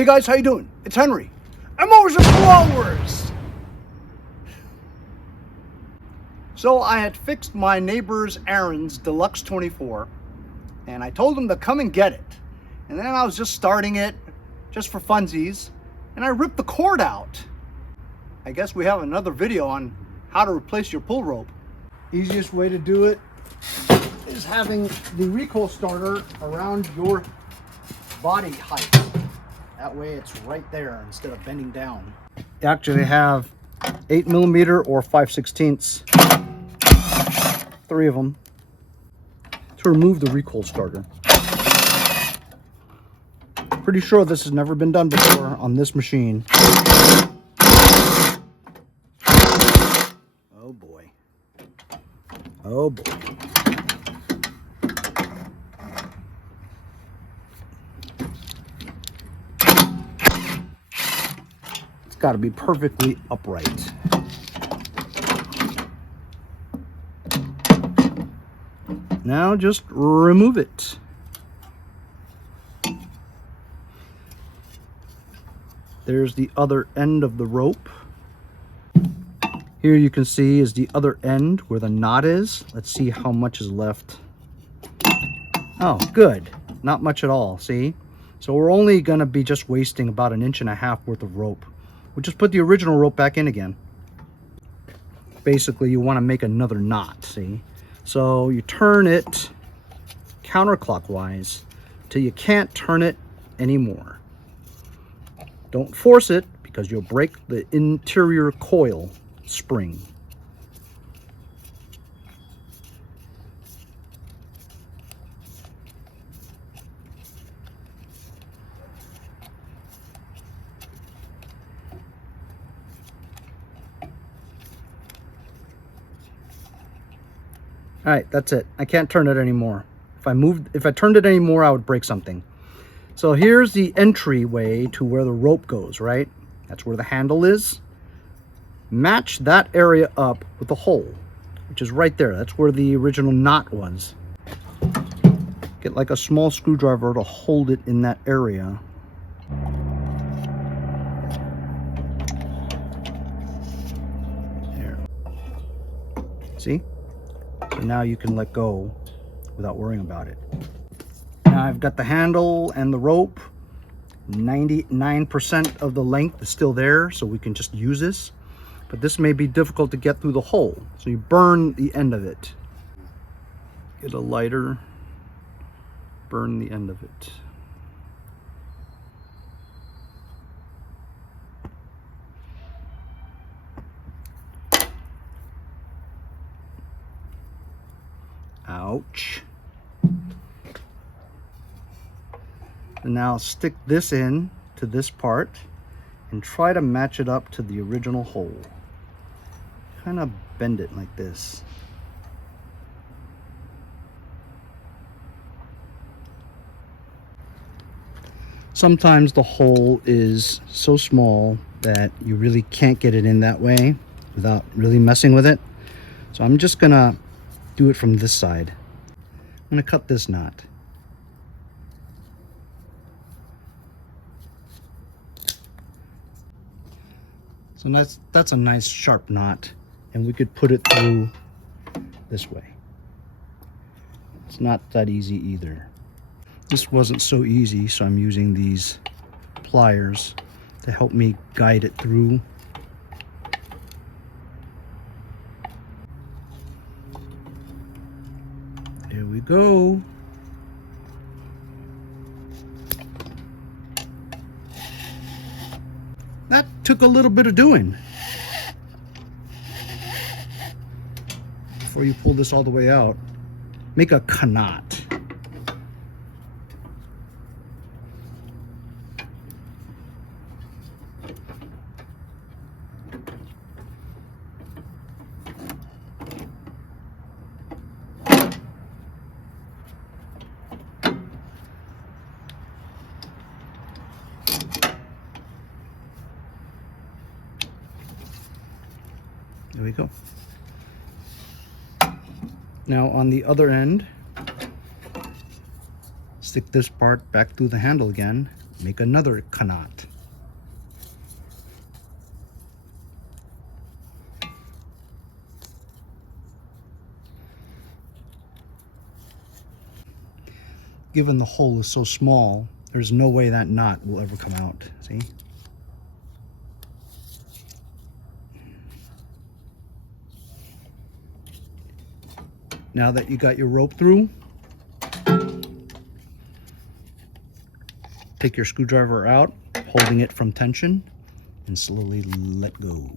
Hey guys, how you doing? It's Henry. I'm Mowers and Mowers. So I had fixed my neighbor's Ariens Deluxe 24, and I told him to come and get it. And then I was just starting it, just for funsies, and I ripped the cord out. I guess we have another video on how to replace your pull rope. Easiest way to do it is having the recoil starter around your body height. That way it's right there instead of bending down. You actually have 8mm or 5/16, 3 of them, to remove the recoil starter. Pretty sure this has never been done before on this machine. Oh boy. Oh boy. It's got to be perfectly upright. Now just remove it. There's the other end of the rope. Here you can see is the other end where the knot is. Let's see how much is left. Oh, good. Not much at all, see? So we're only gonna be just wasting about 1.5 inches worth of rope. We'll just put the original rope back in again. Basically, you wanna make another knot, see? So you turn it counterclockwise till you can't turn it anymore. Don't force it because you'll break the interior coil spring. All right, that's it. I can't turn it anymore. If I turned it anymore, I would break something. So here's the entryway to where the rope goes, right? That's where the handle is. Match that area up with the hole, which is right there. That's where the original knot was. Get like a small screwdriver to hold it in that area. There. See? So now you can let go without worrying about it. Now I've got the handle and the rope. 99% of the length is still there, so we can just use this. But this may be difficult to get through the hole, so you burn the end of it. Get a lighter, burn the end of it. Ouch. And now stick this in to this part and try to match it up to the original hole. Kind of bend it like this. Sometimes the hole is so small that you really can't get it in that way without really messing with it. So I'm just gonna do it from this side. I'm gonna cut this knot. So that's a nice sharp knot, and we could put it through this way. It's not that easy either. This wasn't so easy, so I'm using these pliers to help me guide it through. There we go. That took a little bit of doing. Before you pull this all the way out, make a knot. There we go. Now on the other end, stick this part back through the handle again make another knot. Given the hole is so small, there's no way that knot will ever come out. See? Now that you got your rope through, take your screwdriver out, holding it from tension, and slowly let go.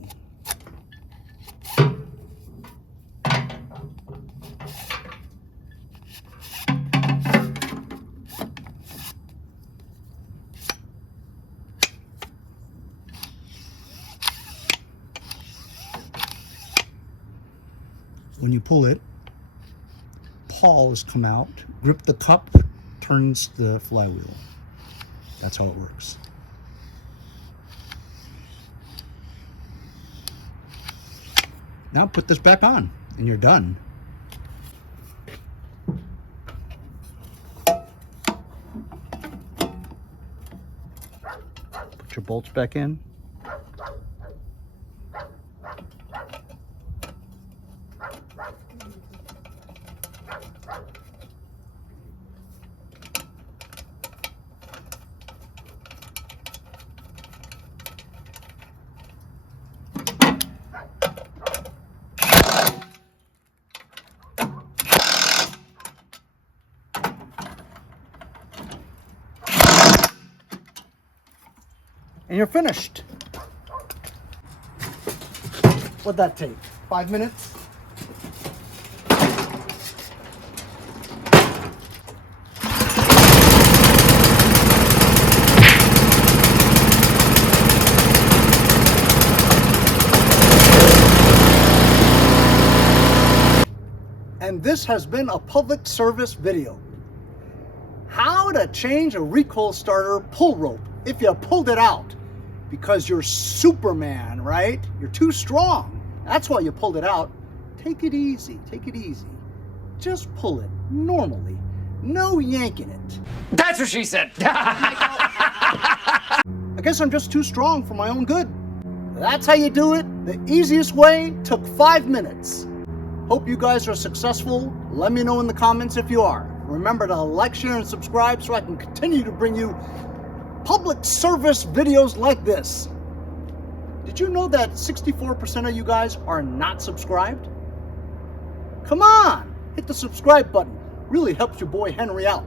When you pull it, pawls come out, grip the cup, turns the flywheel. That's how it works. Now put this back on and you're done. Put your bolts back in. And you're finished. What'd that take? 5 minutes? And this has been a public service video. How to change a recoil starter pull rope if you pulled it out. Because you're Superman, right? You're too strong. That's why you pulled it out. Take it easy, take it easy. Just pull it normally. No yanking it. That's what she said. I guess I'm just too strong for my own good. That's how you do it. The easiest way took 5 minutes. Hope you guys are successful. Let me know in the comments if you are. Remember to like, share, and subscribe so I can continue to bring you public service videos like this. Did you know that 64% of you guys are not subscribed? Come on, hit the subscribe button. Really helps your boy Henry out.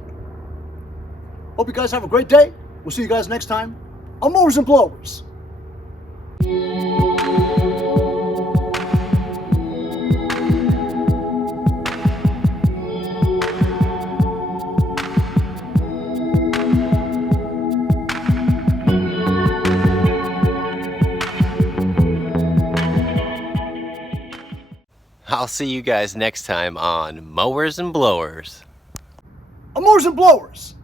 Hope you guys have a great day. We'll see you guys next time on Mowers and Blowers. I'll see you guys next time on Mowers and Blowers. Mowers and Blowers.